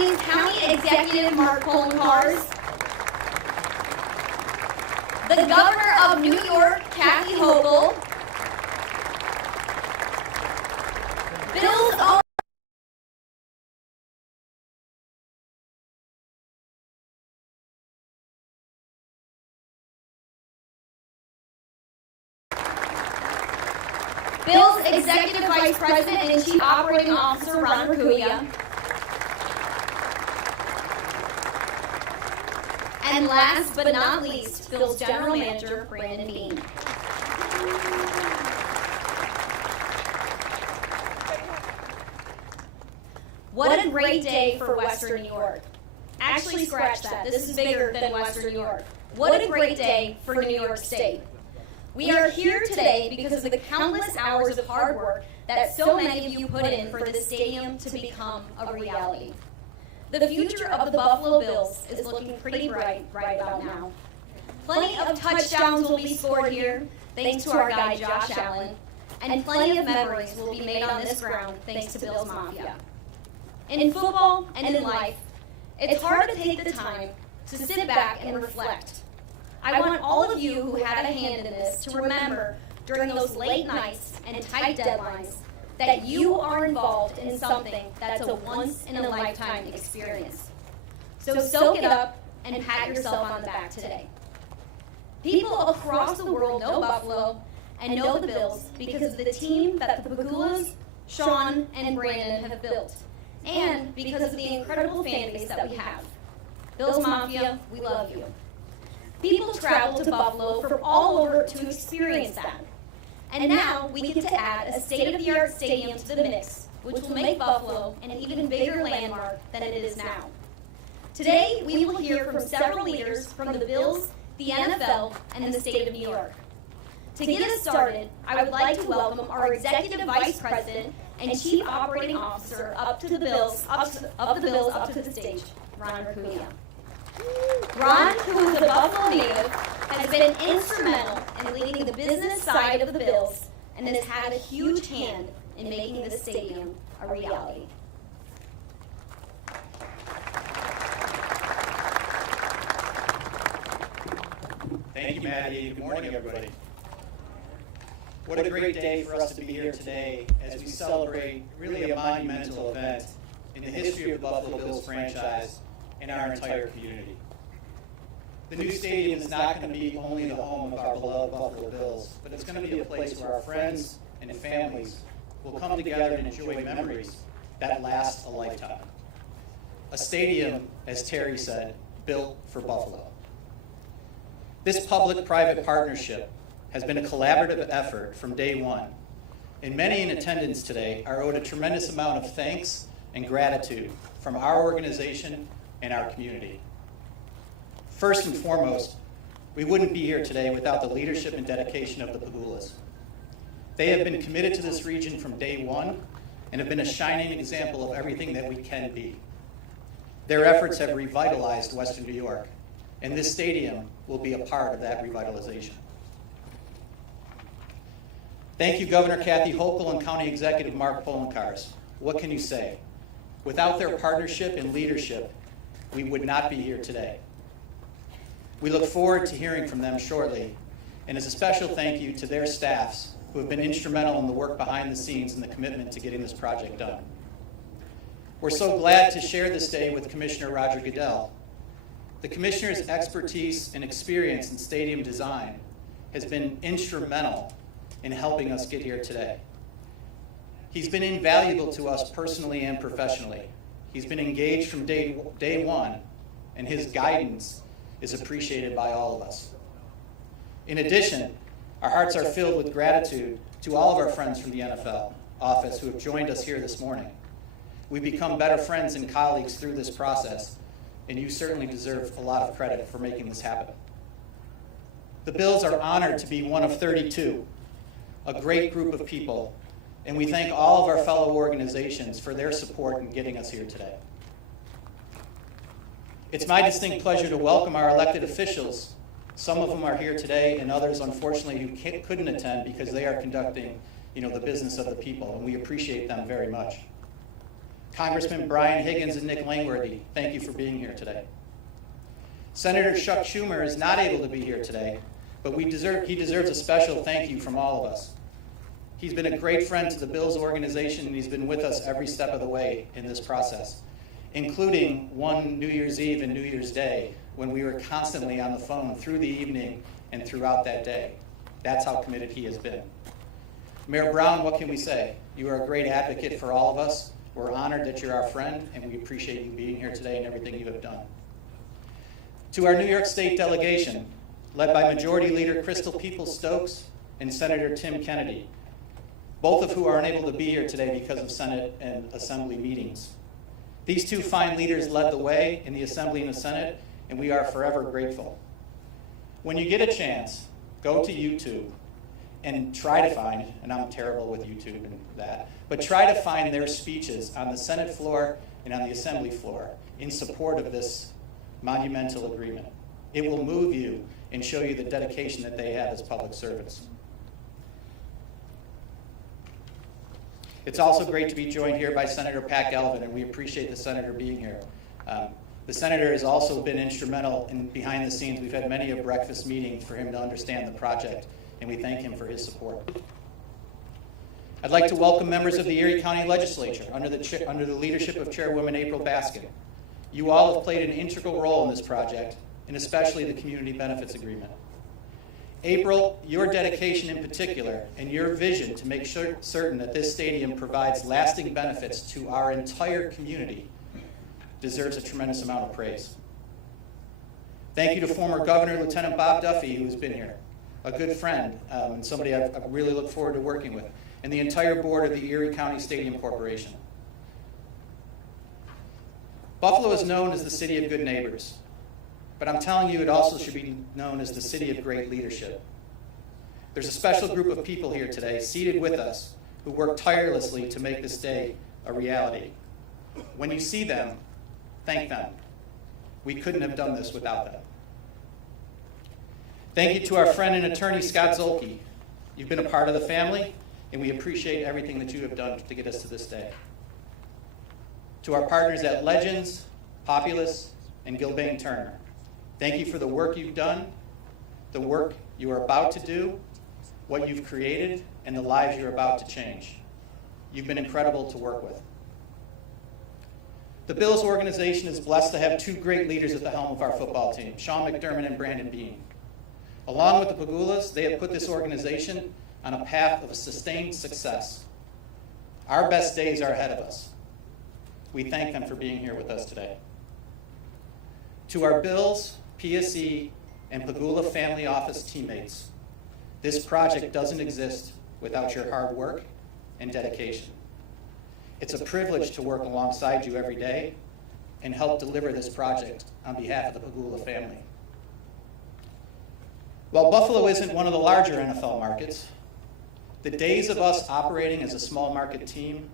County's County Executive Mark Poloncarz, the Governor of New York, Kathy Hochul, Bill's own Bill's Executive Vice President and Chief Operating Officer, Ron Rakuya. And last but not least, Bill's General Manager, Brandon Bean. What a great day for Western New York. Actually, scratch that. This is bigger than Western New York. What a great day for New York State. We are here today because of the countless hours of hard work that so many of you put in for this stadium to become a reality. The future of the Buffalo Bills is looking pretty bright right about now. Plenty of touchdowns will be scored here, thanks to our guy Josh Allen, and plenty of memories will be made on this ground thanks to Bills Mafia. In football and in life, it's hard to take the time to sit back and reflect. I want all of you who had a hand in this to remember during those late nights and tight deadlines that you are involved in something that's a once-in-a-lifetime experience. So soak it up and pat yourself on the back today. People across the world know Buffalo and know the Bills because of the team that the Pagulas, Sean, and Brandon have built, and because of the incredible fan base that we have. Bills Mafia, we love you. People travel to Buffalo from all over to experience that. And now we get to add a state-of-the-art stadium to the mix, which will make Buffalo an even bigger landmark than it is now. Today, we will hear from several leaders from the Bills, the NFL, and the state of New York. To get us started, I would like to welcome our Executive Vice President and Chief Operating Officer up to the Bills up to the stage, Ron Rakuya. Ron, who is a Buffalo native, has been instrumental in leading the business side of the Bills and has had a huge hand in making this stadium a reality. Thank you, Maddie. Good morning, everybody. What a great day for us to be here today as we celebrate really a monumental event in the history of the Buffalo Bills franchise and our entire community. The new stadium is not going to be only the home of our beloved Buffalo Bills, but it's going to be a place where our friends and families will come together and enjoy memories that last a lifetime. A stadium, as Terry said, built for Buffalo. This public-private partnership has been a collaborative effort from day one, and many in attendance today are owed a tremendous amount of thanks and gratitude from our organization and our community. First and foremost, we wouldn't be here today without the leadership and dedication of the Pagulas. They have been committed to this region from day one and have been a shining example of everything that we can be. Their efforts have revitalized Western New York, and this stadium will be a part of that revitalization. Thank you, Governor Kathy Hochul and County Executive Mark Poloncarz. What can you say? Without their partnership and leadership, we would not be here today. We look forward to hearing from them shortly, and as a special thank you to their staffs who have been instrumental in the work behind the scenes and the commitment to getting this project done. We're so glad to share this day with Commissioner Roger Goodell. The Commissioner's expertise and experience in stadium design has been instrumental in helping us get here today. He's been invaluable to us personally and professionally. He's been engaged from day one, and his guidance is appreciated by all of us. In addition, our hearts are filled with gratitude to all of our friends from the NFL office who have joined us here this morning. We've become better friends and colleagues through this process, and you certainly deserve a lot of credit for making this happen. The Bills are honored to be one of 32, a great group of people, and we thank all of our fellow organizations for their support in getting us here today. It's my distinct pleasure to welcome our elected officials. Some of them are here today, and others, unfortunately, who couldn't attend because they are conducting, the business of the people, and we appreciate them very much. Congressman Brian Higgins and Nick Langworthy, thank you for being here today. Senator Chuck Schumer is not able to be here today, but he deserves a special thank you from all of us. He's been a great friend to the Bills organization, and he's been with us every step of the way in this process, including one New Year's Eve and New Year's Day, when we were constantly on the phone through the evening and throughout that day. That's how committed he has been. Mayor Brown, what can we say? You are a great advocate for all of us. We're honored that you're our friend, and we appreciate you being here today and everything you have done. To our New York State delegation, led by Majority Leader Crystal Peoples-Stokes and Senator Tim Kennedy, both of who are unable to be here today because of Senate and Assembly meetings. These two fine leaders led the way in the Assembly and the Senate, and we are forever grateful. When you get a chance, go to YouTube and try to find, and I'm terrible with YouTube and that, but try to find their speeches on the Senate floor and on the Assembly floor in support of this monumental agreement. It will move you and show you the dedication that they have as public servants. It's also great to be joined here by Senator Pat Galvin, and we appreciate the Senator being here. The Senator has also been instrumental in behind the scenes. We've had many a breakfast meeting for him to understand the project, and we thank him for his support. I'd like to welcome members of the Erie County Legislature under the leadership of Chairwoman April Baskin. You all have played an integral role in this project, and especially the Community Benefits Agreement. April, your dedication in particular and your vision to make certain that this stadium provides lasting benefits to our entire community deserves a tremendous amount of praise. Thank you to former Governor Lieutenant Bob Duffy, who's been here, a good friend and somebody I really look forward to working with, and the entire board of the Erie County Stadium Corporation. Buffalo is known as the city of good neighbors. But I'm telling you, it also should be known as the city of great leadership. There's a special group of people here today, seated with us, who work tirelessly to make this day a reality. When you see them, thank them. We couldn't have done this without them. Thank you to our friend and attorney, Scott Zolke. You've been a part of the family, and we appreciate everything that you have done to get us to this day. To our partners at Legends, Populous, and Gilbane Turner, thank you for the work you've done, the work you are about to do, what you've created, and the lives you're about to change. You've been incredible to work with. The Bills organization is blessed to have two great leaders at the helm of our football team, Sean McDermott and Brandon Bean. Along with the Pagulas, they have put this organization on a path of sustained success. Our best days are ahead of us. We thank them for being here with us today. To our Bills, PSE, and Pagula family office teammates, this project doesn't exist without your hard work and dedication. It's a privilege to work alongside you every day and help deliver this project on behalf of the Pagula family. While Buffalo isn't one of the larger NFL markets, the days of us operating as a small market team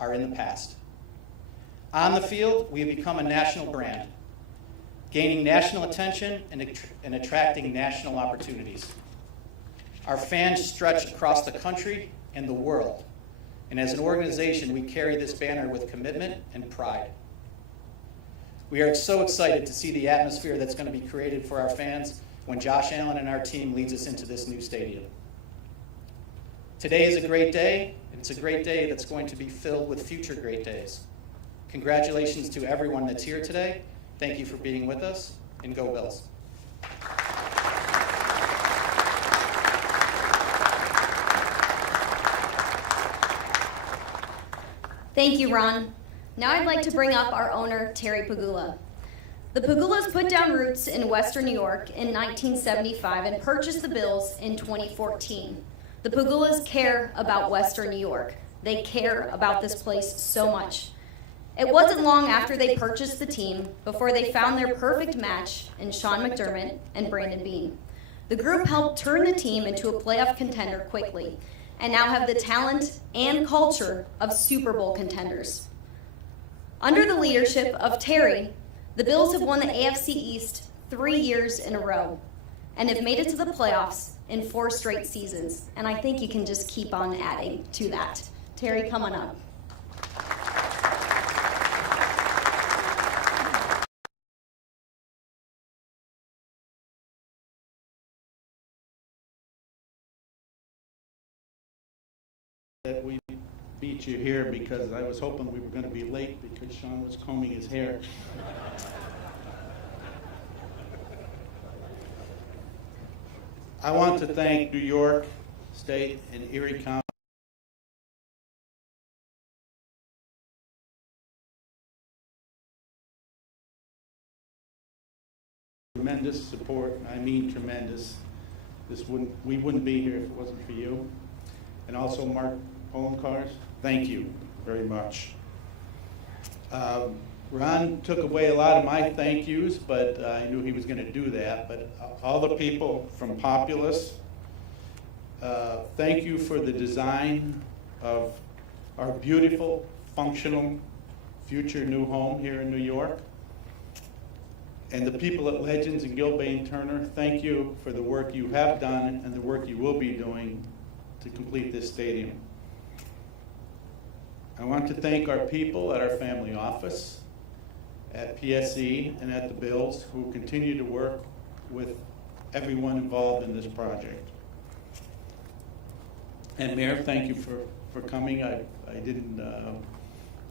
are in the past. On the field, we have become a national brand, gaining national attention and attracting national opportunities. Our fans stretch across the country and the world, and as an organization, we carry this banner with commitment and pride. We are so excited to see the atmosphere that's going to be created for our fans when Josh Allen and our team leads us into this new stadium. Today is a great day. It's a great day that's going to be filled with future great days. Congratulations to everyone that's here today. Thank you for being with us, and go Bills. Thank you, Ron. Now I'd like to bring up our owner, Terry Pagula. The Pagulas put down roots in Western New York in 1975 and purchased the Bills in 2014. The Pagulas care about Western New York. They care about this place so much. It wasn't long after they purchased the team before they found their perfect match in Sean McDermott and Brandon Bean. The group helped turn the team into a playoff contender quickly and now have the talent and culture of Super Bowl contenders. Under the leadership of Terry, the Bills have won the AFC East 3 years in a row and have made it to the playoffs in 4 straight seasons. And I think you can just keep on adding to that. Terry, come on up. beat you here because I was hoping we were going to be late because Sean was combing his hair. I want to thank New York State and Erie County. Tremendous support, I mean tremendous. We wouldn't be here if it wasn't for you. And also Mark Polencars, thank you very much. Ron took away a lot of my thank yous, but I knew he was going to do that. But all the people from Populous, thank you for the design of our beautiful, functional, future new home here in New York. And the people at Legends and Gilbane Turner, thank you for the work you have done and the work you will be doing to complete this stadium. I want to thank our people at our family office, at PSE, and at the Bills, who continue to work with everyone involved in this project. And Mayor, thank you for coming. I didn't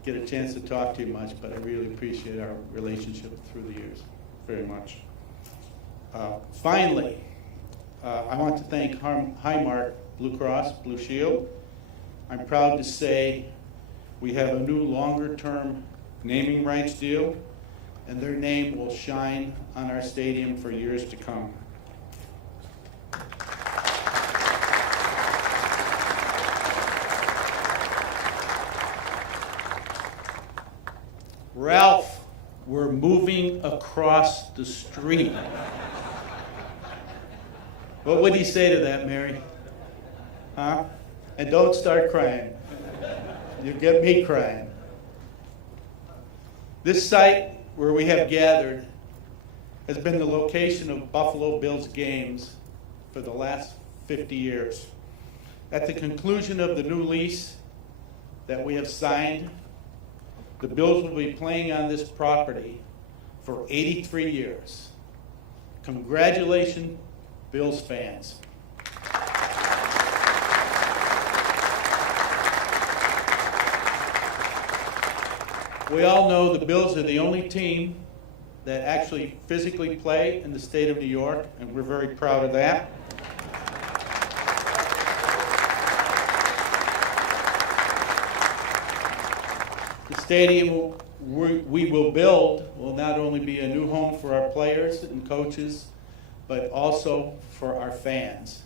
get a chance to talk to you much, but I really appreciate our relationship through the years very much. Finally, I want to thank Highmark Blue Cross Blue Shield. I'm proud to say we have a new longer-term naming rights deal, and their name will shine on our stadium for years to come. Ralph, we're moving across the street. What would he say to that, Mary? Huh? And don't start crying. You get me crying. This site where we have gathered has been the location of Buffalo Bills games for the last 50 years. At the conclusion of the new lease that we have signed, the Bills will be playing on this property for 83 years. Congratulations, Bills fans. We all know the Bills are the only team that actually physically play in the state of New York, and we're very proud of that. The stadium we will build will not only be a new home for our players and coaches, but also for our fans.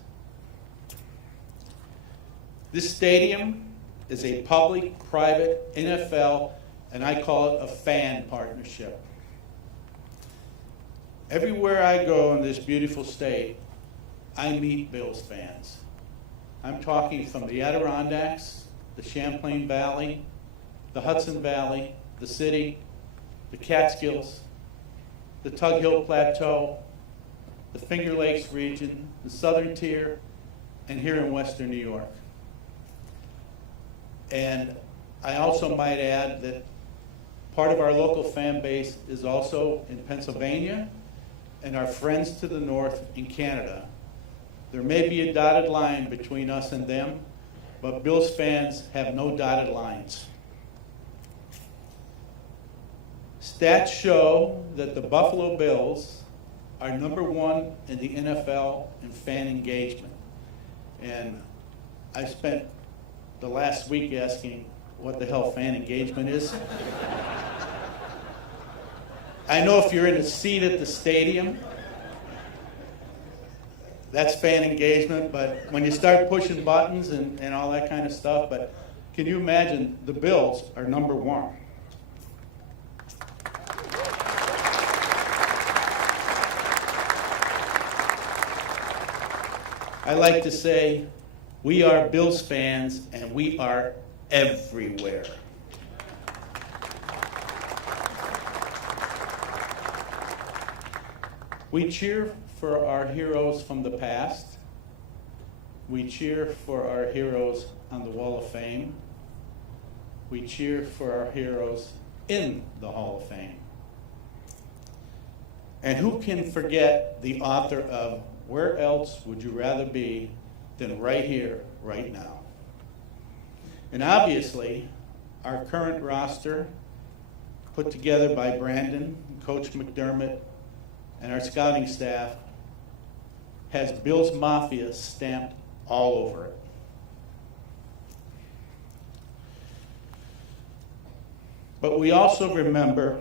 This stadium is a public-private NFL, and I call it a fan partnership. Everywhere I go in this beautiful state, I meet Bills fans. I'm talking from the Adirondacks, the Champlain Valley, the Hudson Valley, the city, the Catskills, the Tug Hill Plateau, the Finger Lakes region, the Southern Tier, and here in Western New York. And I also might add that part of our local fan base is also in Pennsylvania and our friends to the north in Canada. There may be a dotted line between us and them, but Bills fans have no dotted lines. Stats show that the Buffalo Bills are #1 in the NFL in fan engagement. And I spent the last week asking what the hell fan engagement is. I know if you're in a seat at the stadium, that's fan engagement, but when you start pushing buttons and all that kind of stuff, but can you imagine the Bills are #1? I like to say, we are Bills fans and we are everywhere. We cheer for our heroes from the past. We cheer for our heroes on the Wall of Fame. We cheer for our heroes in the Hall of Fame. And who can forget the author of Where Else Would You Rather Be Than Right Here, Right Now? And obviously, our current roster, put together by Brandon, Coach McDermott, and our scouting staff, has Bills Mafia stamped all over it. But we also remember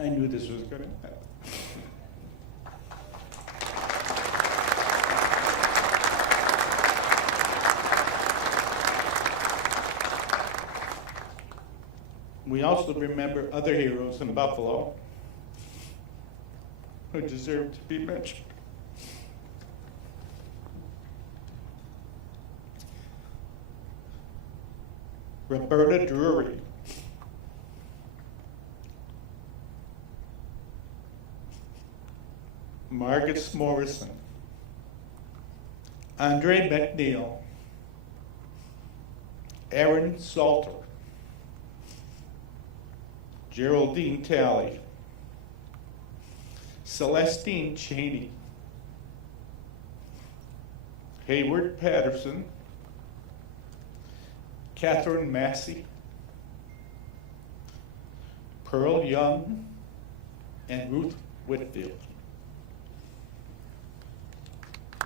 I knew this was going to happen. We also remember other heroes in Buffalo who deserve to be mentioned. Roberta Drury, Marcus Morrison, Andre McNeil, Aaron Salter, Geraldine Talley, Celestine Cheney, Hayward Patterson, Catherine Massey, Pearl Young, and Ruth Whitfield.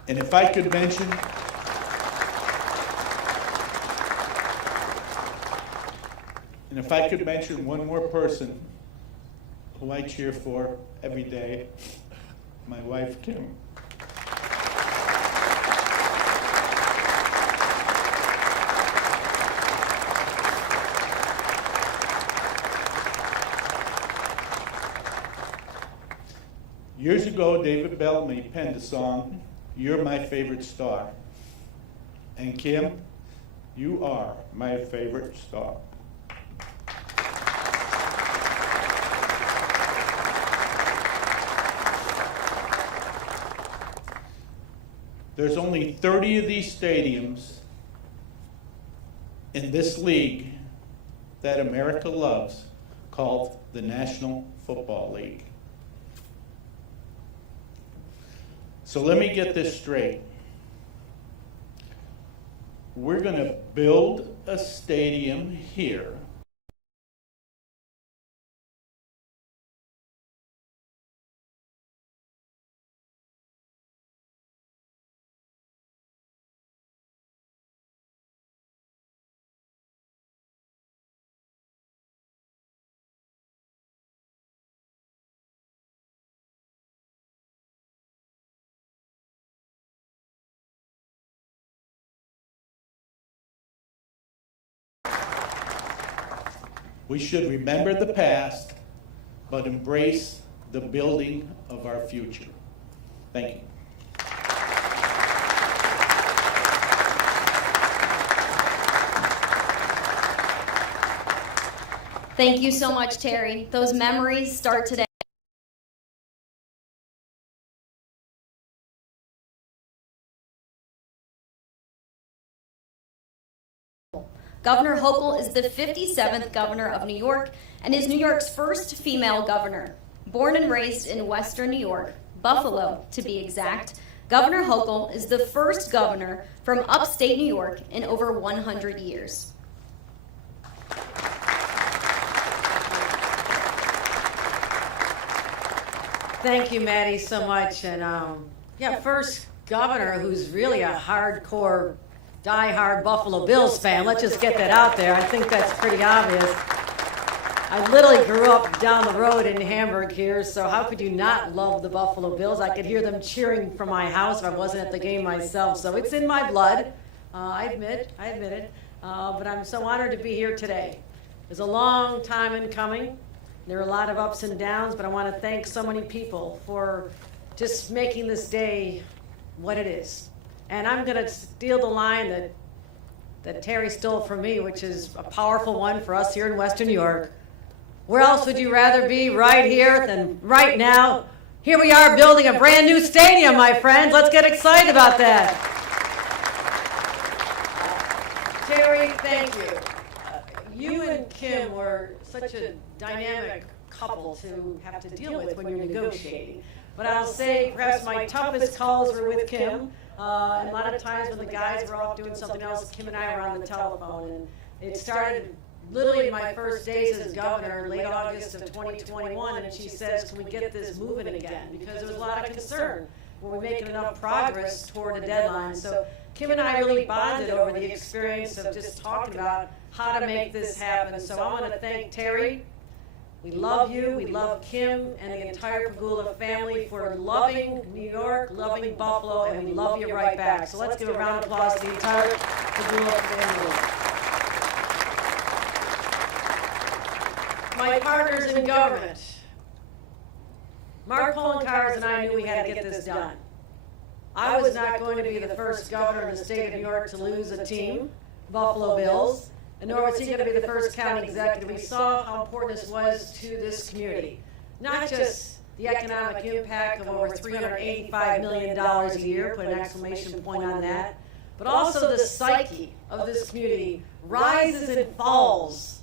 And if I could mention, one more person who I cheer for every day, my wife, Kim. Years ago, David Bellamy penned a song, "You're My Favorite Star." And Kim, you are my favorite star. There's only 30 of these stadiums in this league that America loves, called the National Football League. So let me get this straight. We're going to build a stadium here We should remember the past, but embrace the building of our future. Thank you. Thank you so much, Terry. Those memories start today. Governor Hochul is the 57th governor of New York and is New York's first female governor. Born and raised in Western New York, Buffalo to be exact, Governor Hochul is the first governor from upstate New York in over 100 years. Thank you, Maddie, so much. And first governor who's really a hardcore, die-hard Buffalo Bills fan. Let's just get that out there. I think that's pretty obvious. I literally grew up down the road in Hamburg here, so how could you not love the Buffalo Bills? I could hear them cheering from my house if I wasn't at the game myself. So it's in my blood. I admit it. But I'm so honored to be here today. It was a long time in coming. There are a lot of ups and downs, but I want to thank so many people for just making this day what it is. And I'm going to steal the line that Terry stole from me, which is a powerful one for us here in Western New York. Where else would you rather be right here than right now Here we are building a brand new stadium, my friends. Let's get excited about that. Terry, thank you. You and Kim were such a dynamic couple to have to deal with when you're negotiating. But I'll say perhaps my toughest calls were with Kim. And a lot of times when the guys were off doing something else, Kim and I were on the telephone. And it started literally in my first days as governor, late August of 2021. And she says, can we get this moving again? Because there was a lot of concern. Were we making enough progress toward a deadline? So Kim and I really bonded over the experience of just talking about how to make this happen. So I want to thank Terry. We love you, we love Kim and the entire Pagula family for loving New York, loving Buffalo, and we love you right back. So let's give a round of applause to the entire Pagula family. My partners in government, Mark Poloncarz and I knew we had to get this done. I was not going to be the first governor in the state of New York to lose a team, Buffalo Bills. And nor was he going to be the first county executive. We saw how important this was to this community. Not just the economic impact of over $385 million a year, put an exclamation point on that, but also the psyche of this community rises and falls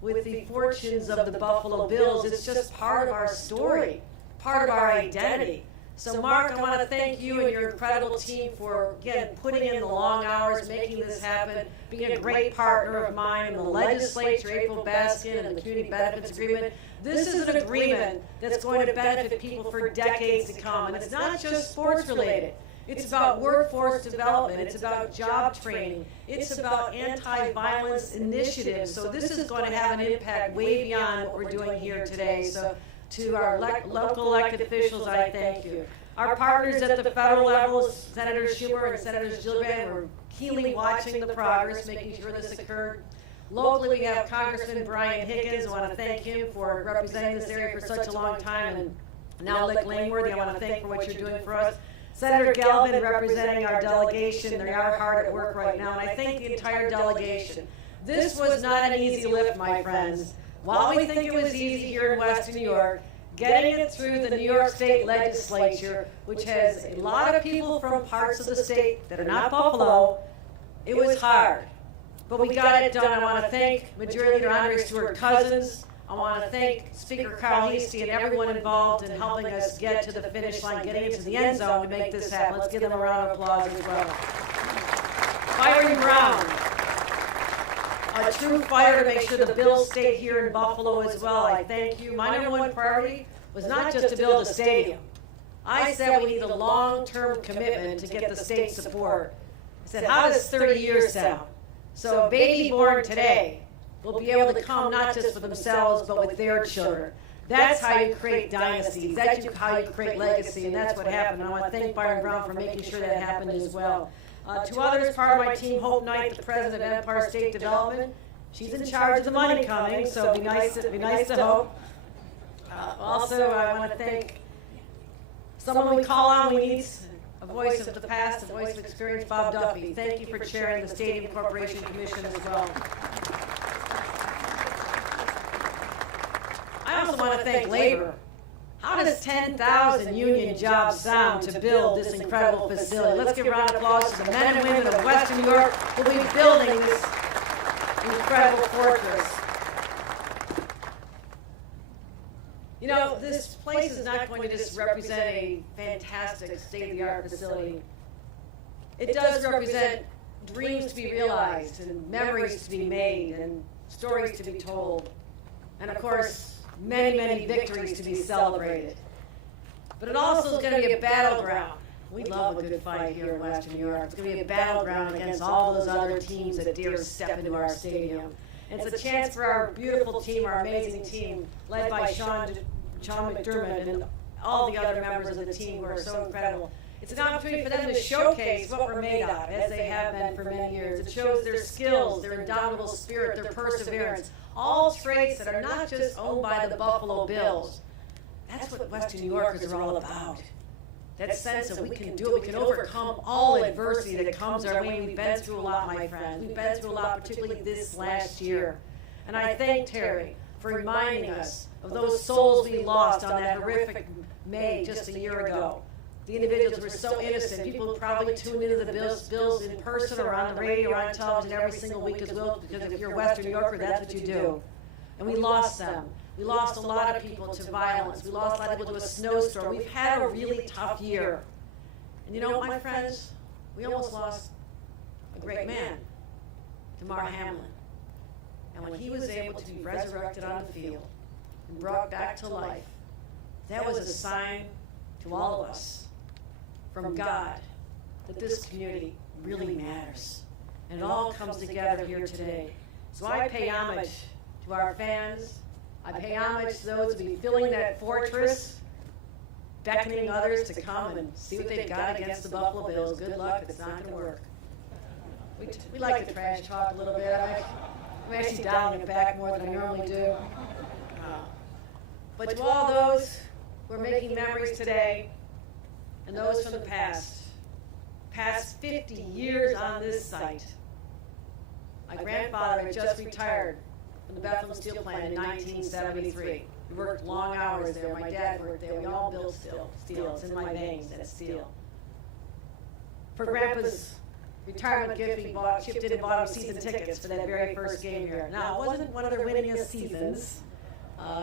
with the fortunes of the Buffalo Bills. It's just part of our story, part of our identity. So Mark, I want to thank you and your incredible team for, again, putting in the long hours, making this happen, being a great partner of mine in the legislature, April Baskin, and the Community Benefits Agreement. This is an agreement that's going to benefit people for decades to come. And it's not just sports related. It's about workforce development. It's about job training. It's about anti-violence initiatives. So this is going to have an impact way beyond what we're doing here today. So to our local elected officials, I thank you. Our partners at the federal level, Senator Schumer and Senator Gillibrand, were keenly watching the progress, making sure this occurred. Locally, we have Congressman Brian Higgins. I want to thank him for representing this area for such a long time. And now Lick Langworthy, I want to thank for what you're doing for us. Senator Galvin representing our delegation. They are hard at work right now. And I thank the entire delegation. This was not an easy lift, my friends. While we think it was easy here in Western New York, getting it through the New York State Legislature, which has a lot of people from parts of the state that are not Buffalo, it was hard. But we got it done. I want to thank Majority Leader Andre Stewart Cousins. I want to thank Speaker Carl Heastie and everyone involved in helping us get to the finish line, getting into the end zone to make this happen. Let's give them a round of applause as well. Byron Brown, a true fighter to make sure the Bills stay here in Buffalo as well. I thank you. My number one priority was not just to build a stadium. I said we need a long-term commitment to get the state support. I said, how does 30 years sound? So a baby born today will be able to come not just for themselves, but with their children. That's how you create dynasties. That's how you create legacy, and that's what happened. And I want to thank Byron Brown for making sure that happened as well. Two others, part of my team, Hope Knight, the president of Empire State Development. She's in charge of the money coming, so be nice to Hope. Also, I want to thank someone we call on. We need a voice of the past, a voice of experience, Bob Duffy. Thank you for chairing the Stadium Corporation Commission as well. I also want to thank labor. How does 10,000 union jobs sound to build this incredible facility? Let's give a round of applause to the men and women of Western New York who will be building this incredible fortress. You know, this place is not going to just represent a fantastic state-of-the-art facility. It does represent dreams to be realized and memories to be made and stories to be told. And of course, many, many victories to be celebrated. But it also is going to be a battleground. We love a good fight here in Western New York. It's going to be a battleground against all those other teams that dare step into our stadium. And it's a chance for our beautiful team, our amazing team, led by Sean McDermott and all the other members of the team who are so incredible. It's an opportunity for them to showcase what we're made of, as they have been for many years. It shows their skills, their indomitable spirit, their perseverance, all traits that are not just owned by the Buffalo Bills. That's what Western New Yorkers are all about. That sense that we can do it, we can overcome all adversity that comes our way. We've been through a lot, my friends. We've been through a lot, particularly this last year. And I thank Terry for reminding us of those souls we lost on that horrific made just a year ago. The individuals were so innocent. People probably tune into the Bills in person or on the radio or on television every single week as well, because if you're a Western New Yorker, that's what you do. And we lost them. We lost a lot of people to violence. We lost a lot of people to a snowstorm. We've had a really tough year. And you know what, my friends? We almost lost a great man, Damar Hamlin. And when he was able to be resurrected on the field and brought back to life, that was a sign to all of us from God that this community really matters. And it all comes together here today. So I pay homage to our fans. I pay homage to those who be filling that fortress, beckoning others to come and see what they've got against the Buffalo Bills. Good luck, it's not going to work. We like to trash talk a little bit. I'm actually dialing it back more than I normally do. But to all those who are making memories today, and those from the past 50 years on this site. My grandfather had just retired from the Bethlehem Steel Plant in 1973. We worked long hours there. My dad worked there. We all built steel. It's in my veins, that steel. For Grandpa's retirement gift, he chipped in and bought him season tickets for that very first game here. Now, it wasn't one of their winningest seasons.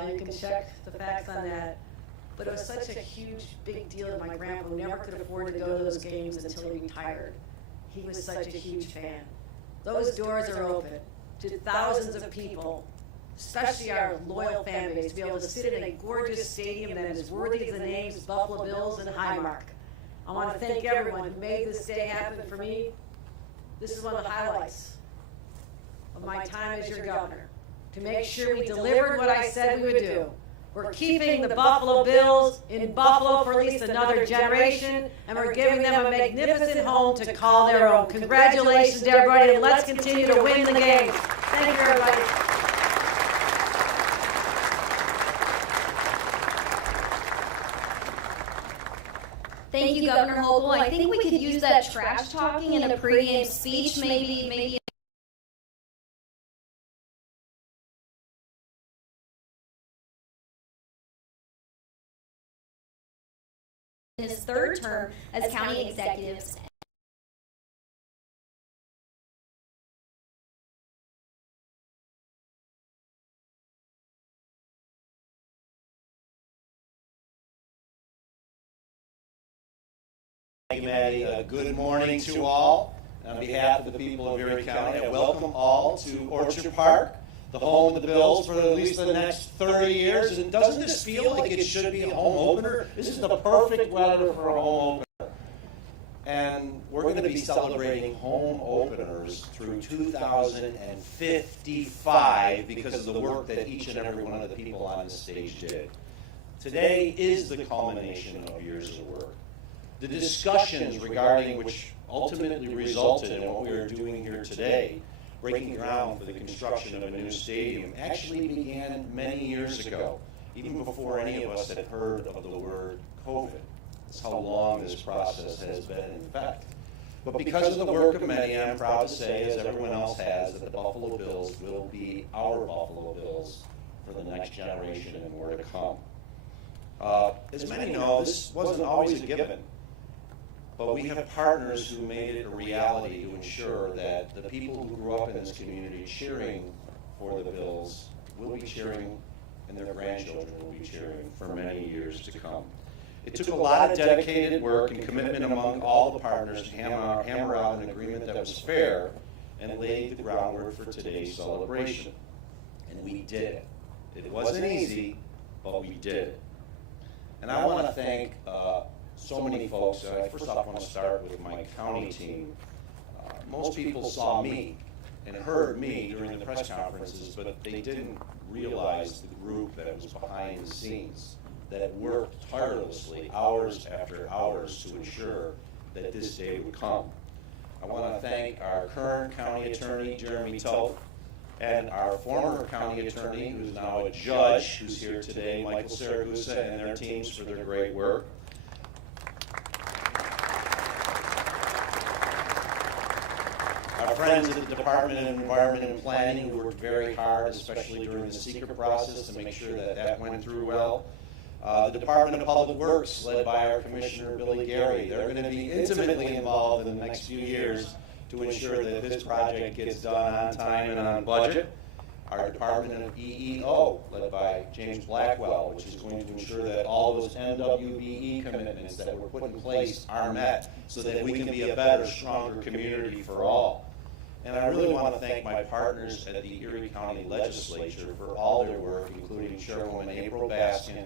You can check the facts on that. But it was such a huge, big deal to my grandpa, who never could afford to go to those games until he retired. He was such a huge fan. Those doors are open to thousands of people, especially our loyal fan base, to be able to sit in a gorgeous stadium that is worthy of the names Buffalo Bills and Highmark. I want to thank everyone who made this day happen for me. This is one of the highlights of my time as your governor, to make sure we delivered what I said we would do. We're keeping the Buffalo Bills in Buffalo for at least another generation, and we're giving them a magnificent home to call their own. Congratulations to everybody, and let's continue to win the game. Thank you, everybody. Thank you, Governor Hochul. I think we could use that trash talking in a pregame speech, maybe in his third term as county executive. Thank you, Maddie. Good morning to all. On behalf of the people of Erie County, I welcome all to Orchard Park, the home of the Bills for at least the next 30 years. And doesn't this feel like it should be a home opener? This is the perfect weather for a home opener. And we're going to be celebrating home openers through 2055 because of the work that each and every one of the people on this stage did. Today is the culmination of years of work. The discussions regarding which ultimately resulted in what we are doing here today, breaking ground for the construction of a new stadium, actually began many years ago, even before any of us had heard of the word COVID. That's how long this process has been in effect. But because of the work of many, I'm proud to say, as everyone else has, that the Buffalo Bills will be our Buffalo Bills for the next generation and more to come. As many know, this wasn't always a given. But we have partners who made it a reality to ensure that the people who grew up in this community cheering for the Bills will be cheering, and their grandchildren will be cheering for many years to come. It took a lot of dedicated work and commitment among all the partners to hammer out an agreement that was fair and laid the groundwork for today's celebration. And we did it. It wasn't easy, but we did it. And I want to thank so many folks. First off, I want to start with my county team. Most people saw me and heard me during the press conferences, but they didn't realize the group that was behind the scenes, that worked tirelessly, hours after hours, to ensure that this day would come. I want to thank our current county attorney, Jeremy Toth, and our former county attorney, who's now a judge, who's here today, Michael Saragusa, and their teams for their great work. Our friends at the Department of Environment and Planning, who worked very hard, especially during the secret process, to make sure that that went through well. The Department of Public Works, led by our Commissioner Billy Gary, they're going to be intimately involved in the next few years to ensure that this project gets done on time and on budget. Our Department of EEO, led by James Blackwell, which is going to ensure that all those MWBE commitments that were put in place are met so that we can be a better, stronger community for all. And I really want to thank my partners at the Erie County Legislature for all their work, including Chairwoman April Baskin,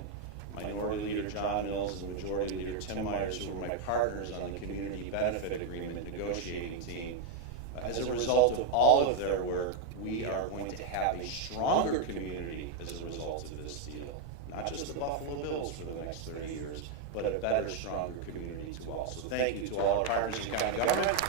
Minority Leader John Mills, and Majority Leader Tim Myers, who were my partners on the Community Benefit Agreement negotiating team. As a result of all of their work, we are going to have a stronger community as a result of this deal. Not just the Buffalo Bills for the next 30 years, but a better, stronger community to all. So thank you to all our partners in county government.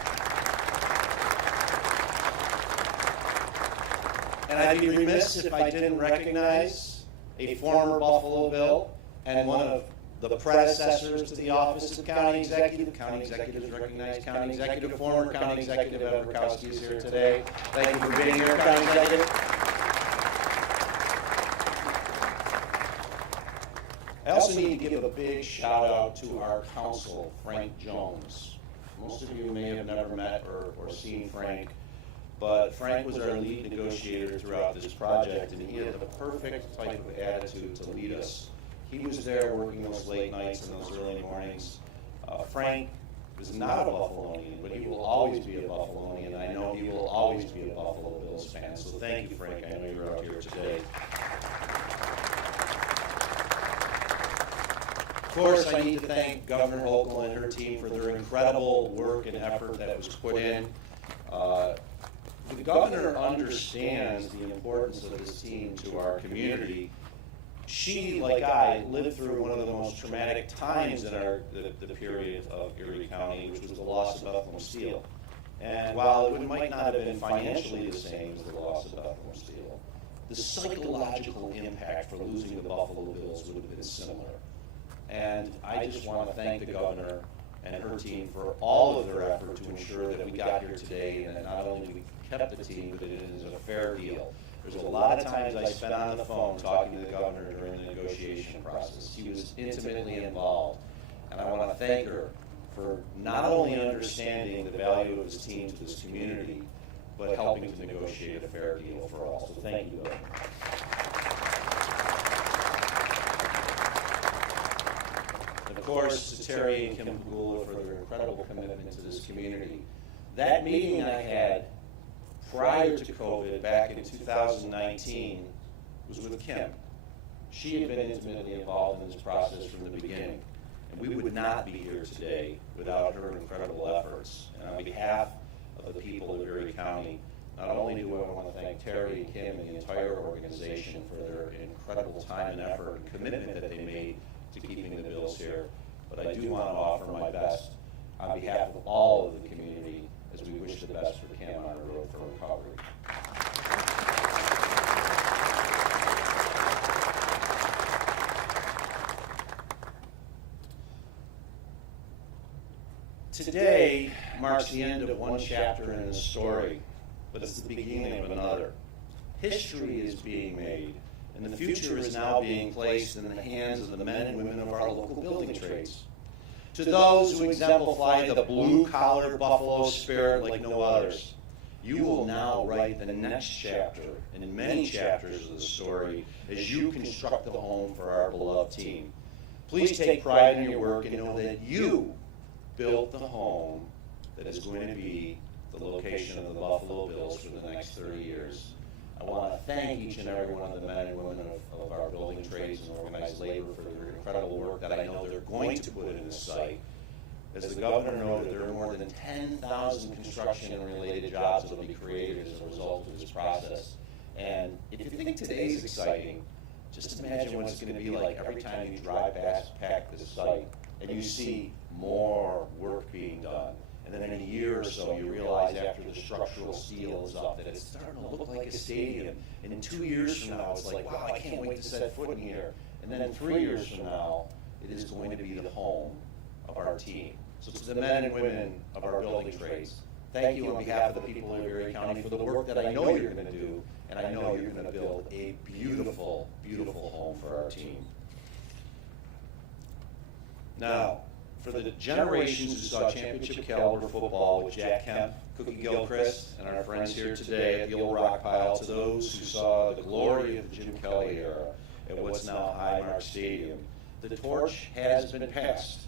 And I'd be remiss if I didn't recognize a former Buffalo Bill and one of the predecessors to the office of county executive. County executives recognize county executive. Former county executive Ed Burkowski is here today. Thank you for being here, county executive. I also need to give a big shout out to our council, Frank Jones. Most of you may have never met or seen Frank, but Frank was our lead negotiator throughout this project, and he had the perfect type of attitude to lead us. He was there working those late nights and those early mornings. Frank is not a Buffalonian, but he will always be a Buffalonian, and I know he will always be a Buffalo Bills fan. So thank you, Frank. I know you're out here today. Of course, I need to thank Governor Hochul and her team for their incredible work and effort that was put in. The governor understands the importance of this team to our community. She, like I, lived through one of the most traumatic times in the period of Erie County, which was the loss of Buffalo Steel. And while it might not have been financially the same as the loss of Buffalo Steel, the psychological impact for losing the Buffalo Bills would have been similar. And I just want to thank the governor and her team for all of their effort to ensure that we got here today and that not only we kept the team, but it is a fair deal. There's a lot of times I spent on the phone talking to the governor during the negotiation process. He was intimately involved, and I want to thank her for not only understanding the value of his team to this community, but helping to negotiate a fair deal for all. So thank you, Governor. Of course, to Terry and Kim Pagula for their incredible commitment to this community. That meeting I had prior to COVID back in 2019 was with Kim. She had been intimately involved in this process from the beginning, and we would not be here today without her incredible efforts. And on behalf of the people of Erie County, not only do I want to thank Terry and Kim and the entire organization for their incredible time and effort and commitment that they made to keeping the Bills here, but I do want to offer my best on behalf of all of the community as we wish the best for Kim on her road for recovery. Today marks the end of one chapter in the story, but it's the beginning of another. History is being made, and the future is now being placed in the hands of the men and women of our local building trades. To those who exemplify the blue-collar Buffalo spirit like no others, you will now write the next chapter and many chapters of the story as you construct the home for our beloved team. Please take pride in your work and know that you built the home that is going to be the location of the Buffalo Bills for the next 30 years. I want to thank each and every one of the men and women of our building trades and organized labor for their incredible work that I know they're going to put in this site. As the governor noted, there are more than 10,000 construction and related jobs that will be created as a result of this process. And if you think today's exciting, just imagine what it's going to be like every time you drive past this site and you see more work being done. And then in a year or so, you realize after the structural steel is up that it's starting to look like a stadium. And in 2 years from now, it's like, wow, I can't wait to set foot in here. And then in 3 years from now, it is going to be the home of our team. So to the men and women of our building trades, thank you on behalf of the people of Erie County for the work that I know you're going to do, and I know you're going to build a beautiful, beautiful home for our team. Now, for the generations who saw championship caliber football with Jack Kemp, Cookie Gilchrist, and our friends here today at the old rock pile, to those who saw the glory of the Jim Kelly era at what's now Highmark Stadium, the torch has been passed.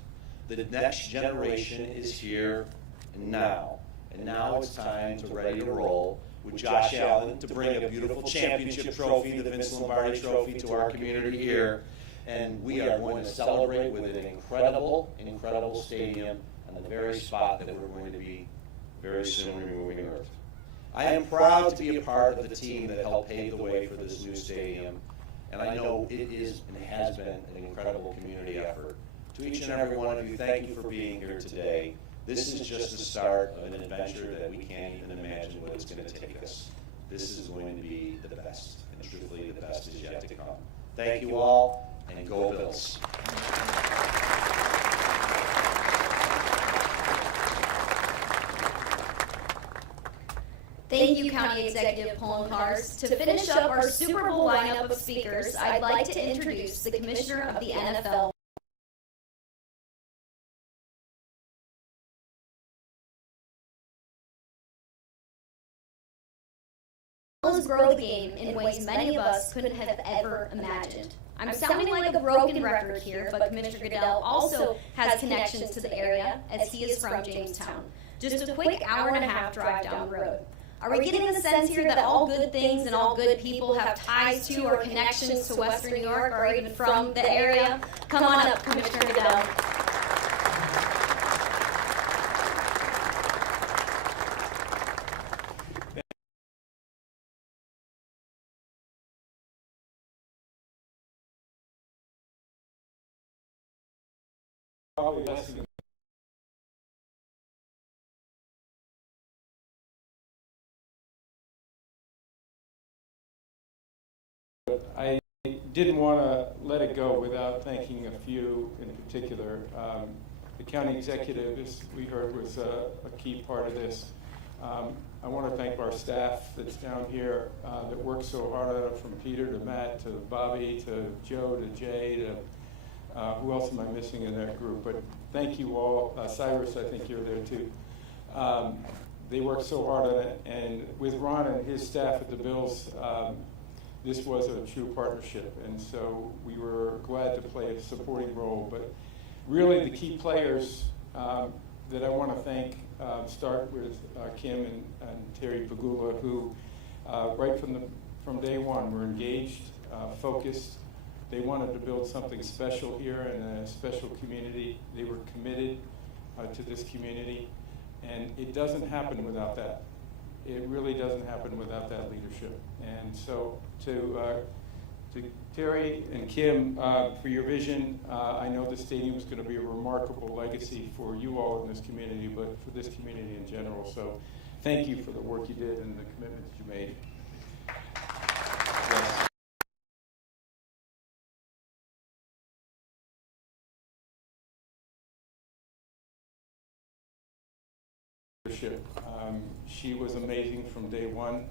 The next generation is here and now. And now it's time to ready to roll with Josh Allen to bring a beautiful championship trophy, the Vince Lombardi Trophy, to our community here. And we are going to celebrate with an incredible stadium on the very spot that we're going to be very soon removing earth. I am proud to be a part of the team that helped pave the way for this new stadium, and I know it is and has been an incredible community effort. To each and every one of you, thank you for being here today. This is just the start of an adventure that we can't even imagine what it's going to take us. This is going to be the best, and truthfully the best is yet to come. Thank you all, and go Bills. Thank you, County Executive Poloncarz. To finish up our Super Bowl lineup of speakers, I'd like to introduce the Commissioner of the NFL. Grow the game in ways many of us couldn't have ever imagined. I'm sounding like a broken record here, but Commissioner Goodell also has connections to the area as he is from Jamestown. Just a quick hour-and-a-half drive down the road. Are we getting the sense here that all good things and all good people have ties to or connections to Western New York or even from the area? Come on up, Commissioner Goodell. Probably less than but I didn't want to let it go without thanking a few in particular. The county executive, as we heard, was a key part of this. I want to thank our staff that's down here that worked so hard on it, from Peter to Matt to Bobby to Joe to Jay to who else am I missing in that group? But thank you all. Cyrus, I think you're there too. They worked so hard on it, and with Ron and his staff at the Bills, this was a true partnership, and so we were glad to play a supporting role. But really the key players that I want to thank start with Kim and Terry Pagula, who right from day one were engaged, focused. They wanted to build something special here in a special community. They were committed to this community, and it doesn't happen without that. It really doesn't happen without that leadership. And so to Terry and Kim for your vision, I know the stadium is going to be a remarkable legacy for you all in this community, but for this community in general. So thank you for the work you did and the commitments you made. Yes. She was amazing from day one.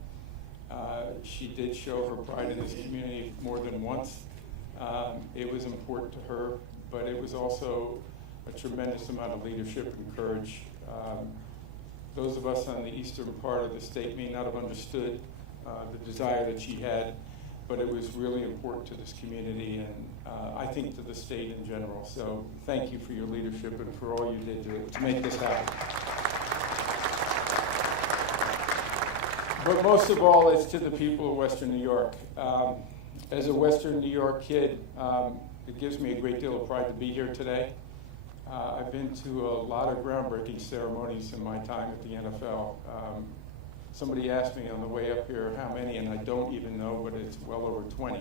She did show her pride in this community more than once. It was important to her, but it was also a tremendous amount of leadership and courage. Those of us on the eastern part of the state may not have understood the desire that she had, but it was really important to this community and I think to the state in general. So thank you for your leadership and for all you did to make this happen. But most of all, it's to the people of Western New York. As a Western New York kid, it gives me a great deal of pride to be here today. I've been to a lot of groundbreaking ceremonies in my time at the NFL. Somebody asked me on the way up here how many, and I don't even know, but it's well over 20.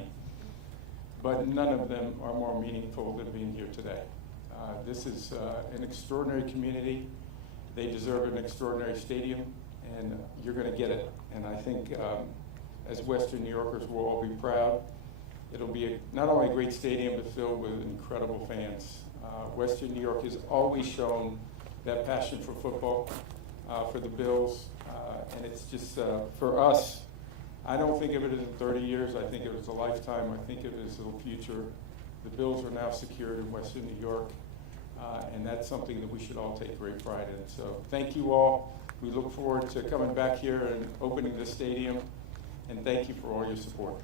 But none of them are more meaningful than being here today. This is an extraordinary community. They deserve an extraordinary stadium, and you're going to get it. And I think as Western New Yorkers, we'll all be proud. It'll be not only a great stadium, but filled with incredible fans. Western New York has always shown that passion for football, for the Bills, and it's just, for us, I don't think of it as 30 years. I think of it as a lifetime. I think of it as the future. The Bills are now secured in Western New York. And that's something that we should all take great pride in. So thank you all. We look forward to coming back here and opening the stadium. And thank you for all your support.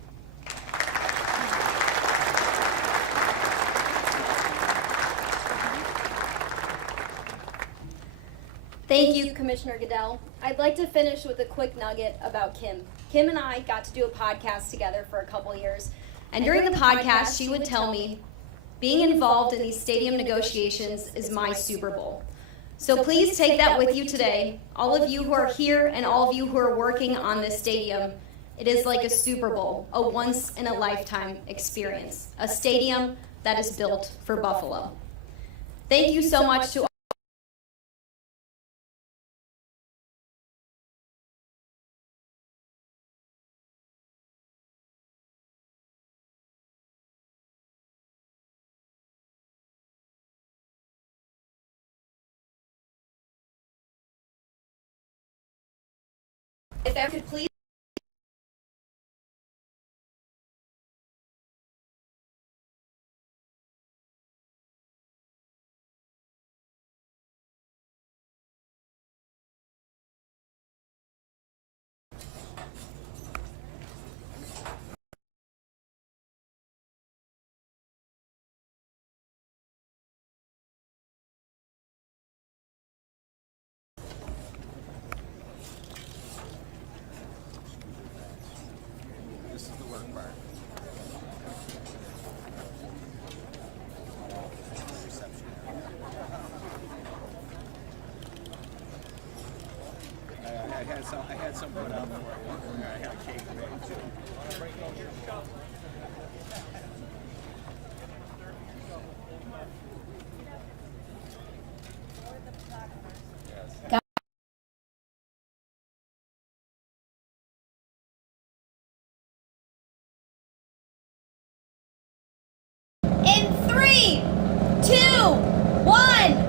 Thank you, Commissioner Goodell. I'd like to finish with a quick nugget about Kim. Kim and I got to do a podcast together for a couple years. And during the podcast, she would tell me, being involved in these stadium negotiations is my Super Bowl. So please take that with you today. All of you who are here and all of you who are working on this stadium, it is like a Super Bowl, a once-in-a-lifetime experience, a stadium that is built for Buffalo. Thank you so much to If I could please. I had some put out for you. I had a cake made too. In 3, 2, 1.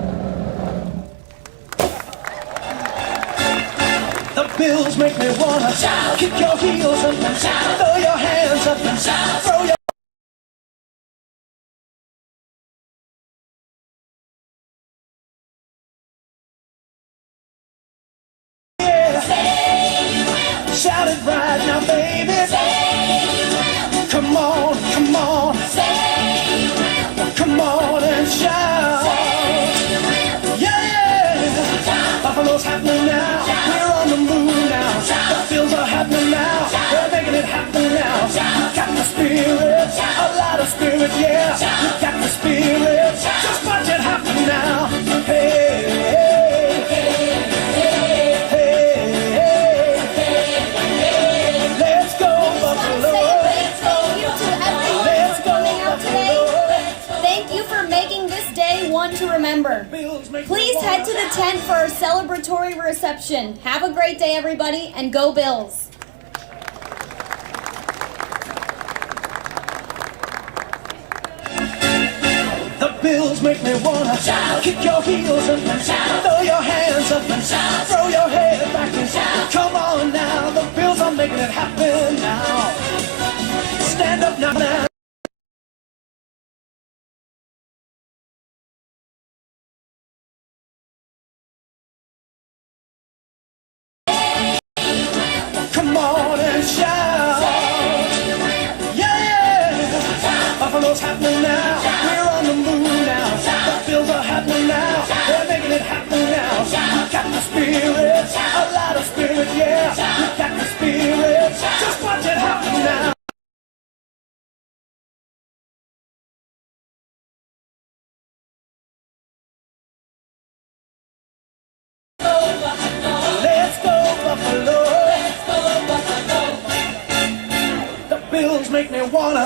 The Bills make me wanna shout, kick your heels up and shout, throw your hands up and shout, throw your shout it right now, baby. Come on, come on. Come on and shout. Yeah. Buffalo's happening now. We're on the move now. The Bills are happening now. We're making it happen now. You got the spirit, a lot of spirit, yeah. You got the spirit. Just watch it happen now. Hey. To remember. Please head to the tent for our celebratory reception. Have a great day, everybody, and go Bills. The Bills make me wanna shout, kick your heels up and shout, throw your hands up and shout, throw your head back and shout. Come on now, the Bills are making it happen now. Stand up now. Come on and shout. Yeah. Buffalo's happening now. We're on the move now. The Bills are happening now. They're making it happen now. You got the spirit, a lot of spirit, yeah. You got the spirit. Just watch it happen now. Let's go Buffalo. The Bills make me wanna